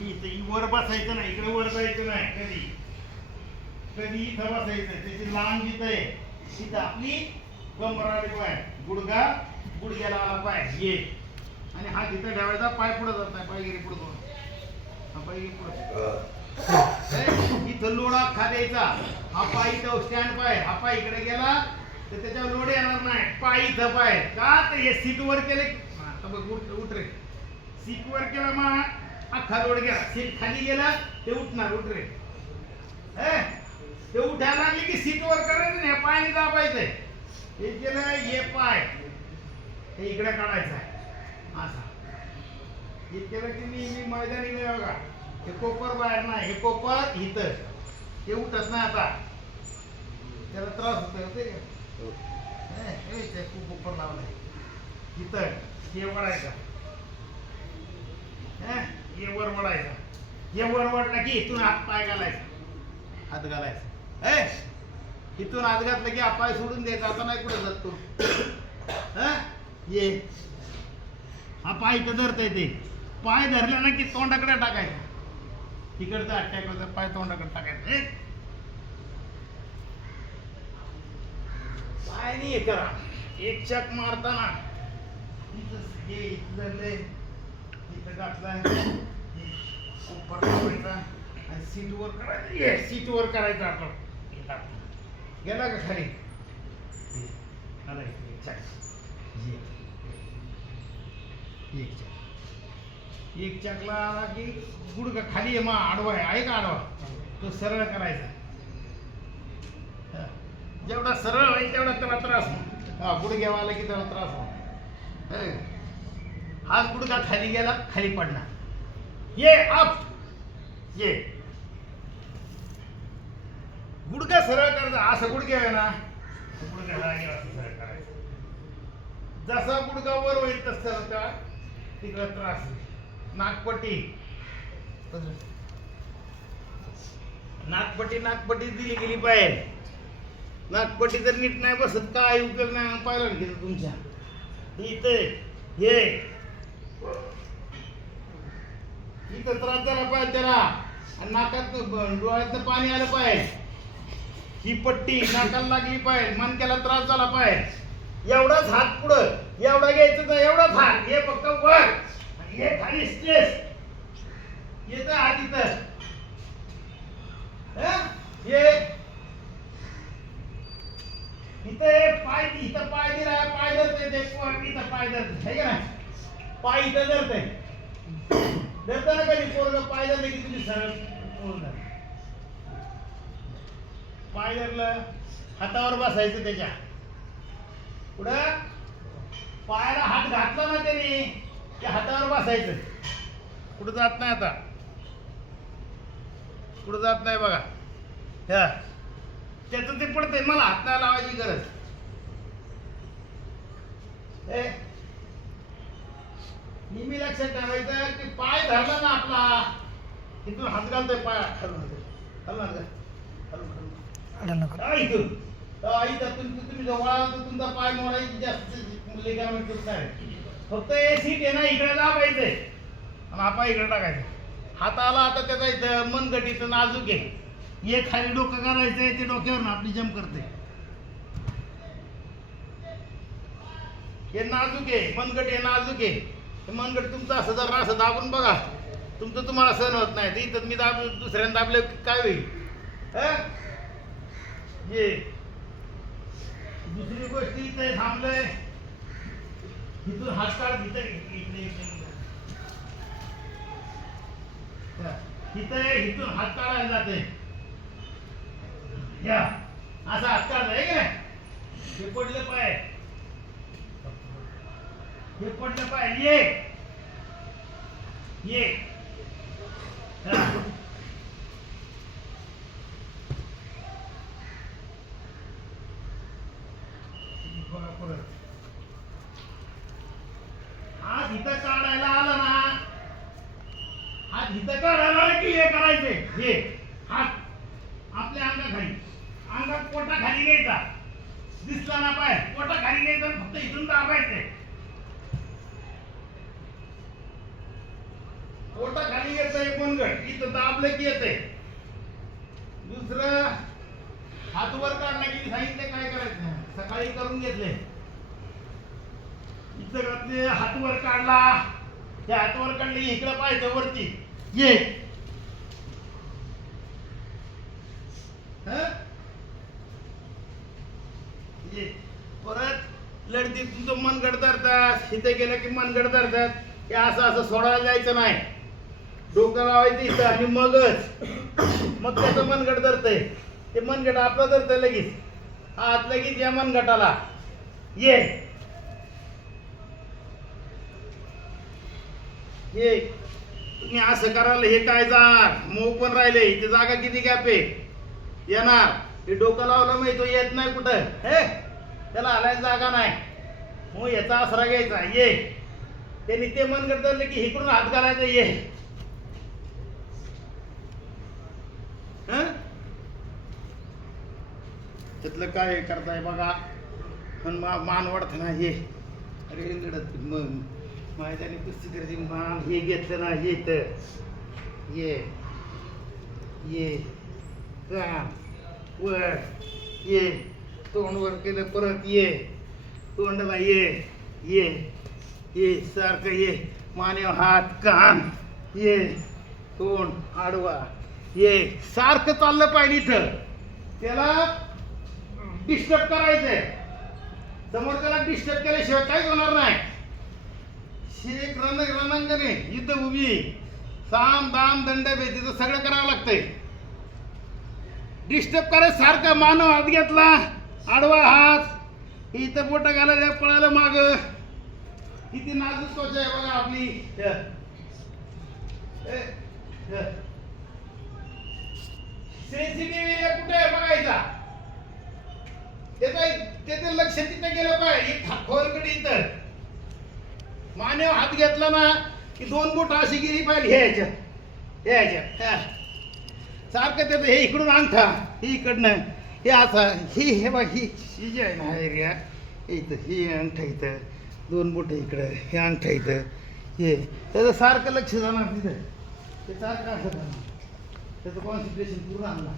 इथं वर बसायचं नाही इकडे वर जायचं नाही कधी? कधी इथं बसायचं? त्याची लहान जिथं आहे तिथं आपली कमर आली पाय. गुडगा गुडघ्याला आला पाय ये. आणि हा तिथं ठेवायचा पाय पुढे जात नाही पायगिरी पुढे हा पायगिरी पुढे. इथं लोड खा द्यायचा हा पाय इथं स्टँड पाय. हा पाय इकडे गेला तर त्याच्यावर लोड येणार नाही. पाय इथं पाय. का? तर हे सीट वर केले. हा, आता बघ उठ उठ रे. सीट वर केला मग अख्खा लोड गेला. सीट खाली गेला ते उठणार उठ रे हे? ते उठायला लागले की सीट वर करायचं नाही पायाने दाबायचंय. हे केलं हे पाय. हे इकडे काढायचं आहे. असा. हे केलं की मी मी मैदानी नाही बघा हे कोपर बाहेर नाही हे कोपर इथं. हे उठत नाही आता. त्याला त्रास होतोय होते ते खूप कोपर लावलाय. इथं हे वडायचा हे, वर वडायचा हे वर वडला की इथून हात पाय घालायचा. हात घालायचा. ए इथून हात घातलं की हा पाय सोडून द्यायचा. आता नाही कुठं जात तू. हा ये. हा पाय इथं धरता ते. पाय धरला ना की तोंडाकडे टाकायचा. तिकडचा अटॅक होता पाय तोंडाकडे टाकायचा. पाय नाही हे करा. एक चक मारताना. इथं हे इथं धरलंय. इथं घातलाय उपर करायचा आणि सीट वर करायचं. ये सीट वर करायचं आपण. गेला का खाली? एक. चाक एक चाकला आला की गुडघा खाली आहे मा आडवा आहे. आहे का आडवा? तो सरळ करायचा. जेवढा सरळ होईल तेवढा त्याला त्रास हा गुडघ्यावा आला की त्याला त्रास होईल. हाच गुडघा खाली गेला? खाली पडणार. ये अप ये। गुडघा सरळ करायचा असं गुडघ्या आहे ना? तो गुडघा जागेवर असं सरळ करायचा जसा गुडघा वर होईल तसं त्या तिकडे त्रास. नागपट्टी. नागपट्टी नागपट्टी दिली गेली पाहिजे. नागपट्टी जर नीट नाही बसत काय उपयोग नाही? पाहिला घेत तुमच्या? इथे हे इथं त्रास झाला पाहिजे त्याला आणि नाकात डोळ्यातनं पाणी आलं पाहिजे ही पट्टी नाकाला लागली पाहिजे मनक्याला त्रास झाला पाहिजे एवढाच हात पुढं. एवढा घ्यायचं तर एवढाच हात. हे फक्त वर. आणि हे खाली स्ट्रेस येत हात इथं. हे? इथं हे पाय इथं पाय दिला पाय धरते ते. इथं पाय धरते है का ना पाय इथं धरते धरतं ना कधी पोरग पाय धरले की तुम्ही सरळ पोर पाय धरलं हातावर बसायचं त्याच्या. पुढं पायाला हात घातला ना त्याने की हातावर बसायचं. कुठं जात नाही आता. कुठं जात नाही बघा. ह्या त्याचं ते पडतंय मला हात नाही लावायची गरज. ए, नेहमी लक्षात ठेवायचं की पाय धरला ना आपला. तिथून हात घालतोय पाय. खालून खालून. खालून खालून इथून. इथं तुम- तुम्ही जवळ आला तर तुमचा पाय मोडायची जास्त लिगामेंट नाही फक्त हे सीट आहे ना इकडे दाबायचंय. आणि पाय इकडे टाकायचा. हात आला आता त्याचा इथं मनगटीचं नाजूक आहे. हे खाली डोकं घालायचंय ते डोक्यावर आपली जम करते. हे नाजूक आहे मनगट हे नाजूक आहे. हे मनगट तुमचं असं जर असं दाबून बघा. तुमचं तुम्हाला सहन होत नाही. तर इथं मी दाब दुसऱ्यांदा दाबले की काय होईल? हं? ये. दुसरी गोष्ट इथे थांबलंय. तिथून हात काढ इथं इकडे इथून हात काढायला जाते या. असा हात आहे हे पडलं पाय. हे पडलं पाय ये. ये. हा. हात इथं काढायला आला ना. हात इथं काढायला आला की हे करायचे? हे. हात आपल्या अंगाखाली. अंगात पोटा खाली घ्यायचा दिसला ना पाय. पोटा खाली घ्यायचा फक्त इथून दाबायचे. पोटा खाली खाली येतंय मनगट इथं दाबलं की येतंय. दुसरं हात वर काढला की सांगितलं काय करायचं? सकाळी करून घेतले इथं घातले हात वर काढला. त्या हात वर काढले इकडं पाहिजे वरती. ये. ये. परत लढती तुमचं मनगड धरतात. इथे गेलं की मनगड धरतात. हे असं असं सोडायला जायचं नाही. डोकं लावायचं इथं आणि मगच. मग त्याचं मनगट धरतंय. ते मनगट आपलं धरतंय लगेच. हात लगेच या मनगटाला. ये. ये. तुम्ही असं करायला हे काय जाग मऊ पण राहिले. इथे जागा किती गॅप आहे? येणार. हे डोकं लावलं मी तो येत नाही कुठं. हे? त्याला आलाय जागा नाही. मग याचा आसरा घ्यायचा. ये. त्यांनी ते मनगट धरले की इकडून हात घालायचं. ये हं? त्यातलं काय करताय बघा. पण मा मान वाढत ना अरे लढत मग मैदानी कुस्ती मान हे घेतलं ना हे तर ये. ये. काम वर ये. तोंड वर केलं परत ये. तोंडला ये. ये. ये सारखं ये. मानेव हात कान. ये. तोंड आडवा. ये. सारखं चाललं पाहिजे इथं. त्याला डिस्टर्ब करायचंय. समोर त्याला डिस्टर्ब केल्याशिवाय काहीच होणार नाही. शेख रण रणांगणे इथं उभी साम दाम दंड तिथं सगळं करावं लागतंय. डिस्टर्ब करायचं सारखा मानव हात घेतला आडवा हात इथं बोट घालायला पळालं माग. किती नाजूक त्वचा आहे बघा आपली. सेन्सिटिव्ह हे, कुठे आहे बघायचा? ते त्याचं लक्ष तिथे गेलं पाहिजे खोलकडे इथं. मानेव हात घेतला ना की दोन बोट अशी गेली पाहिजे हे याच्यात. हे सारखं त्याचं हे इकडून अंगठा हे इकडनं. हे असं ही हे बा ही ही जी आहे ना हा एरिया इथं ही अंगठा इथं. दोन बोटं इकडं. हे अंगठा इथं. हे. त्याचं सारखं लक्ष जाणार तिथं. ते सारखं असं जाणार. त्याचं कॉन्सन्ट्रेशन पूर्ण आणणार.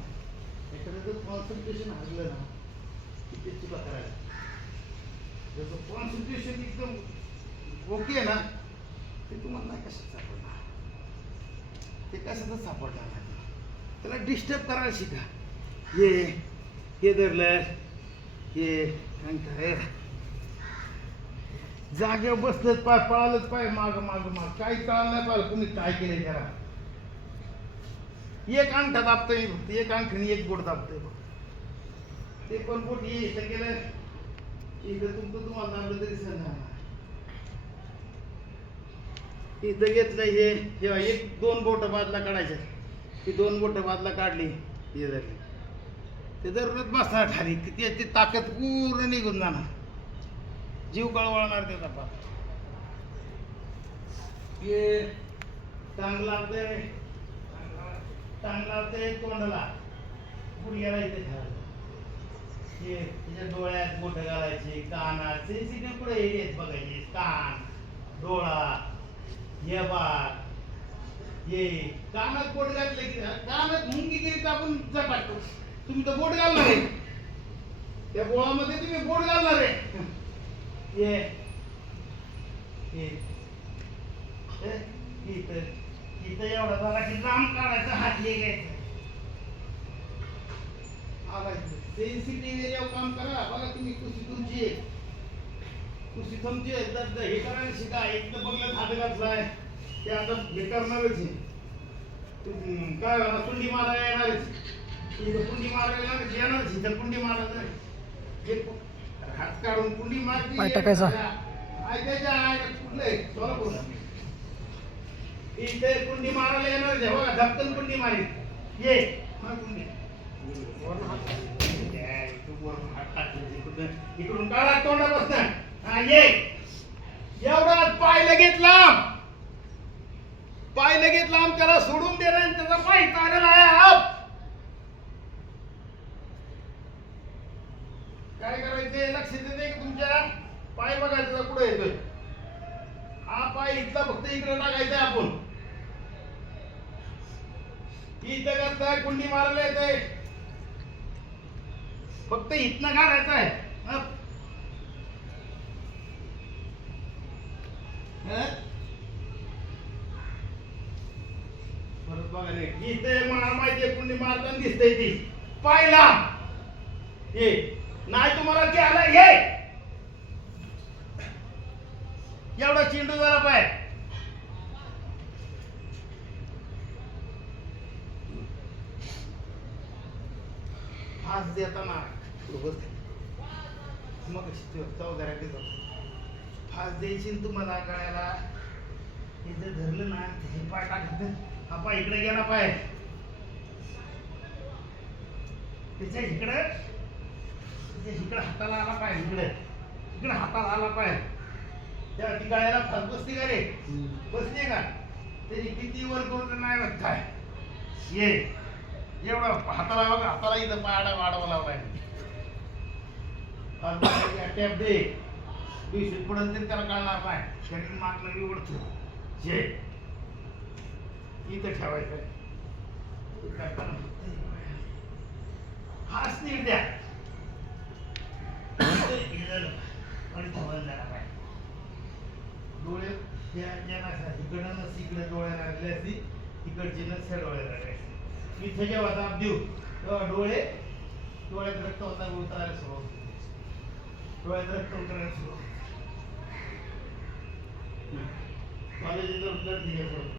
त्याच्यात कॉन्सन्ट्रेशन हरलं ना ते तुला करायला. त्याचं कॉन्सन्ट्रेशन एकदम ओके ना ते तुम्हाला नाही कशात सापडणार. ते कशातच सापडणार नाही. त्याला डिस्टर्ब करायला शिका. ये हे धरलं. हे काय? जागेवर बसलंच पाय पळालंच पाय माग माग माग. काही कळालं नाही पाहिलं तुम्ही काय केलं जरा एक अंगठा दाबतोय फक्त एक अंगठीने एक गोड दाबतोय बघ. ते पण बोट इथं गेलं इथं तुमचं तुम्हाला दाबलं तरी सांगा इथं घेतलं हे जेव्हा एक दोन बोट बाजला काढायच्या ही दोन बोट बाजला काढली हे झाली. ते दररोज बसणार खाली ती त्याची ताकद पूर्ण निघून जाणार. जीव कळवळणार त्याचा पार हे टांग लावते टांग लावते तोंडाला. गुडघ्याला इथे ठेवायचं. हे डोळ्यात मोठं घालायचे कानात सेन्सिटिव्ह कुठे एरियात बघायचे कान डोळा हे बाग हे कानात बोट घातलं की कानात मुंगी गेली तर आपण टाकतो तुम्ही तर बोट घालणार आहे. त्या बोळामध्ये तुम्ही बोट घालणार आहे. ये हे, इथं इथं एवढा झाला की लांब काढायचा हात हे घ्यायचा. सेन्सिटिव्ह एरियावर काम करा. बघा तुम्ही कुस्ती तुमची आहे. कुस्ती तुमची आहे. तर हे करायला शिका. एक तर बघलं हात घातलाय ते आता हे करणारच आहे. काय कुंडी मारायला येणारच इथं कुंडी मारायला येणारच येणारच इथं कुंडी मारायला हे हात काढून कुंडी मारती. ऐकायच्या आहे. कुठलं आहे? सोलापूर इथे कुंडी मारायला येणार आहे. बघा धपकन कुंडी मारी ये. कुंडी. इकडून तोंडा बसणार हा ये एवढा पाय लगेच लांब पाय लगेच लांब त्याला सोडून त्याचा पाय काढायला आप काय करायचंय लक्ष देते की तुमच्या पाय बघायचा कुठे येतोय. हा पाय इथला फक्त इकडे टाकायचा आपण. इथं करताय कुंडी मारायला येते फक्त इथनं घालायचं आहे? परत बघा इथे मला माहितीये कुणी मारताना दिसतंय ती. पाहिला. ये. नाही तुम्हाला ते आलं ये. एवढा चिंडू झाला पाय. आज देताना. मग चौघऱ्या देतो फास द्यायची तुम्हाला गळ्याला हे जर धरलं ना हे पाय टाकत हा पाय इकडे गेला पाय. त्याच्या इकडं त्याच्या इकडं हाताला आला पाय इकडे. इकडे हाताला आला पाय. त्या गळ्याला फास बसते का रे? बसते का? त्याची किती वर करून नाही होत काय ये. एवढं हाताला बघा हाताला इथं पाडा वाढवा लावलाय. टॅप दे. दुसरी पडत तरी त्याला कळणार नाही. शरीर मागलं की उडतं जे. इथं ठेवायचं काय करणार? हाच नीट द्या आणि ठेवायला जायला पाहिजे. डोळे त्या ज्यांना इकडं नस इकडे डोळे लागले असती इकडची नस त्या डोळे लागले असते. इथे जेव्हा दाब देऊ तेव्हा डोळे डोळ्यात रक्त होता उतरायला सुरुवात होते. डोळ्यात रक्त उतरायला सुरुवात होते. कॉलेज